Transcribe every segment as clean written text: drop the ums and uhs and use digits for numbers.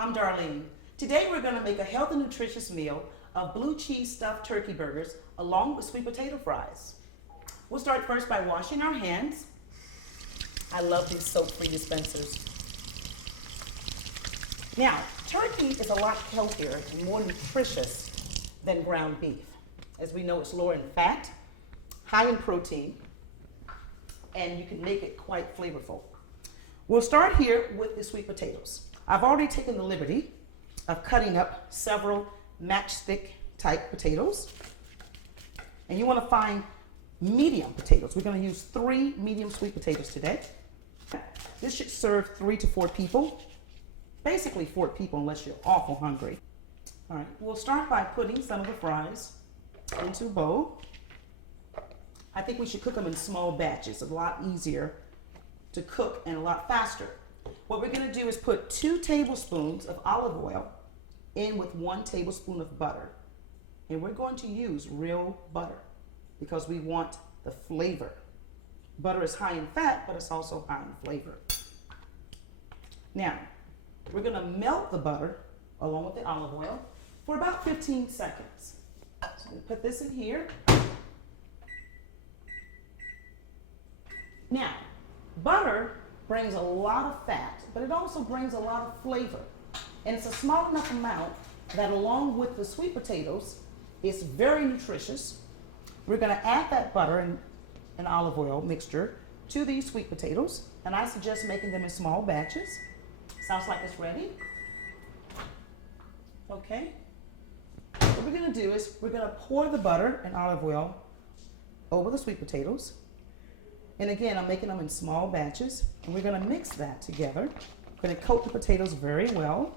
I'm Darlene. Today we're going to make a healthy, nutritious meal of blue cheese stuffed turkey burgers along with sweet potato fries. We'll start first by washing our hands. I love these soap-free dispensers. Now, turkey is a lot healthier and more nutritious than ground beef. As we know, it's lower in fat, high in protein, and you can make it quite flavorful. We'll start here with the sweet potatoes. I've already taken the liberty of cutting up several matchstick type potatoes. And you want to find medium potatoes. We're going to use 3 medium sweet potatoes today. This should serve 3 to 4 people. Basically 4 people unless you're awful hungry. All right, we'll start by putting some of the fries into a bowl. I think we should cook them in small batches. A lot easier to cook and a lot faster. What we're going to do is put 2 tablespoons of olive oil in with 1 tablespoon of butter. And we're going to use real butter because we want the flavor. Butter is high in fat, but it's also high in flavor. Now, we're going to melt the butter along with the olive oil for about 15 seconds. So we put this in here. Now, butter brings a lot of fat, but it also brings a lot of flavor. And it's a small enough amount that along with the sweet potatoes, it's very nutritious. We're going to add that butter and olive oil mixture to these sweet potatoes, and I suggest making them in small batches. Sounds like it's ready. Okay. What we're going to do is we're going to pour the butter and olive oil over the sweet potatoes. And again, I'm making them in small batches, and we're going to mix that together. We're going to coat the potatoes very well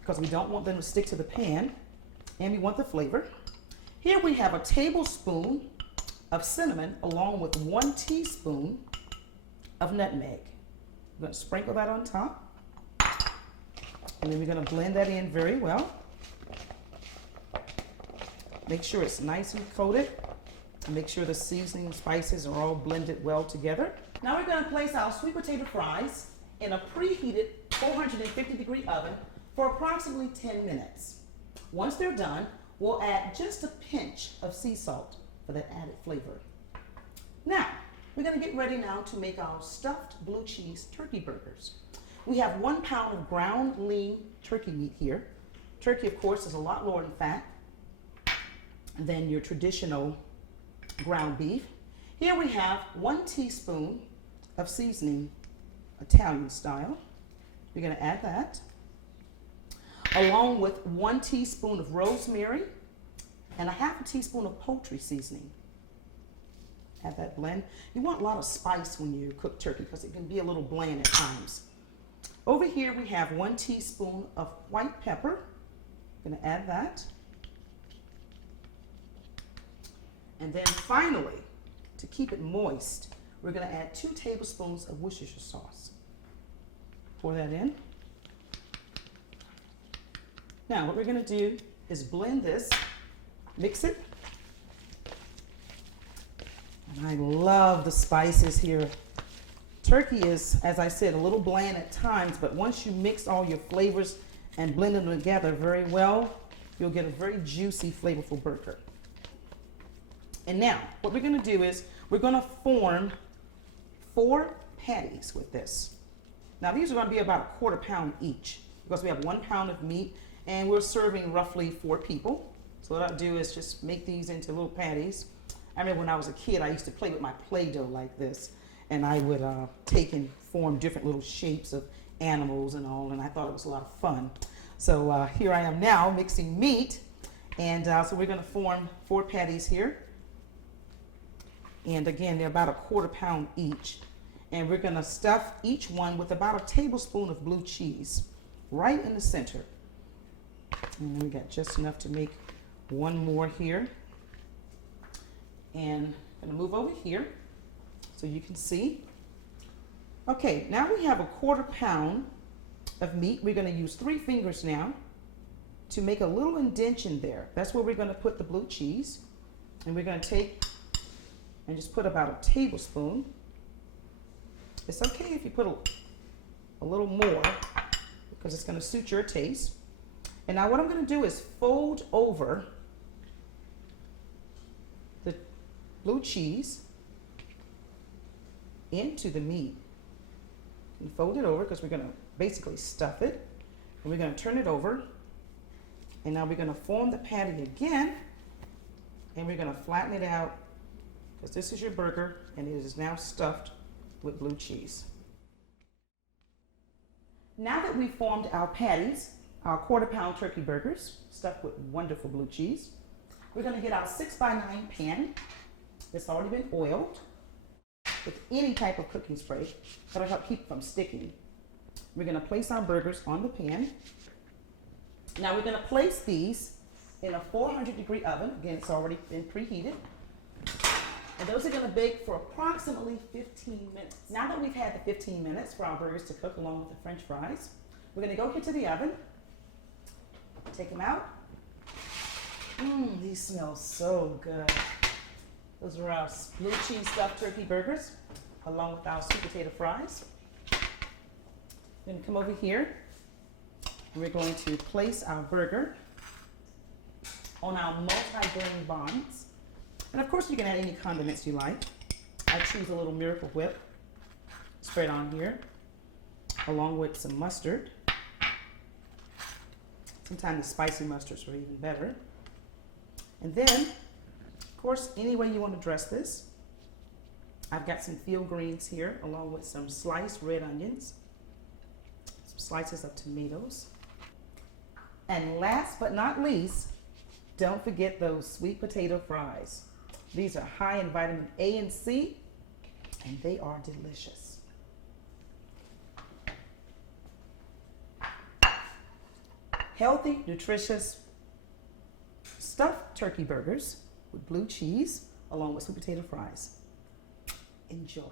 because we don't want them to stick to the pan, and we want the flavor. Here we have a tablespoon of cinnamon along with 1 teaspoon of nutmeg. We're going to sprinkle that on top, and then we're going to blend that in very well. Make sure it's nice and coated. Make sure the seasoning and spices are all blended well together. Now we're going to place our sweet potato fries in a preheated 450-degree oven for approximately 10 minutes. Once they're done, we'll add just a pinch of sea salt for that added flavor. Now, we're going to get ready now to make our stuffed blue cheese turkey burgers. We have 1 pound of ground lean turkey meat here. Turkey, of course, is a lot lower in fat than your traditional ground beef. Here we have 1 teaspoon of seasoning, Italian style. We're going to add that, along with 1 teaspoon of rosemary and a half a teaspoon of poultry seasoning. Add that blend. You want a lot of spice when you cook turkey because it can be a little bland at times. Over here we have 1 teaspoon of white pepper. I'm going to add that. And then finally, to keep it moist, we're going to add 2 tablespoons of Worcestershire sauce. Pour that in. Now, what we're going to do is blend this, mix it. And I love the spices here. Turkey is, as I said, a little bland at times, but once you mix all your flavors and blend them together very well, you'll get a very juicy, flavorful burger. And now, what we're going to do is we're going to form 4 patties with this. Now, these are going to be about 1/4 pound each because we have 1 pound of meat and we're serving roughly 4 people. So what I'll do is just make these into little patties. I remember when I was a kid, I used to play with my Play-Doh like this, and I would take and form different little shapes of animals and all, and I thought it was a lot of fun. So here I am now mixing meat, and so we're going to form 4 patties here. And again, they're about 1/4 pound each. And we're going to stuff each one with about 1 tablespoon of blue cheese right in the center. And then we got just enough to make 1 more here. And I'm going to move over here so you can see. Okay, now we have 1/4 pound of meat. We're going to use 3 fingers now to make a little indention there. That's where we're going to put the blue cheese. And we're going to take and just put about 1 tablespoon. It's okay if you put a little more because it's going to suit your taste. And now what I'm going to do is fold over the blue cheese into the meat. And fold it over because we're going to basically stuff it. And we're going to turn it over. And now we're going to form the patty again. And we're going to flatten it out because this is your burger and it is now stuffed with blue cheese. Now that we've formed our patties, our 1/4 pound turkey burgers stuffed with wonderful blue cheese, we're going to get our 6x9 pan that's already been oiled with any type of cooking spray that'll help keep from sticking. We're going to place our burgers on the pan. Now we're going to place these in a 400-degree oven. Again, it's already been preheated. And those are going to bake for approximately 15 minutes. Now that we've had the 15 minutes for our burgers to cook along with the French fries, we're going to go into the oven, take them out. These smell so good. Those are our blue cheese stuffed turkey burgers along with our sweet potato fries. We're going to come over here and we're going to place our burger on our multi-grain buns. And of course you can add any condiments you like. I choose a little Miracle Whip spread on here along with some mustard. Sometimes the spicy mustards are even better. And then, of course, any way you want to dress this. I've got some field greens here along with some sliced red onions, some slices of tomatoes. And last but not least, don't forget those sweet potato fries. These are high in vitamin A and C, and they are delicious. Healthy, nutritious, stuffed turkey burgers with blue cheese along with sweet potato fries. Enjoy.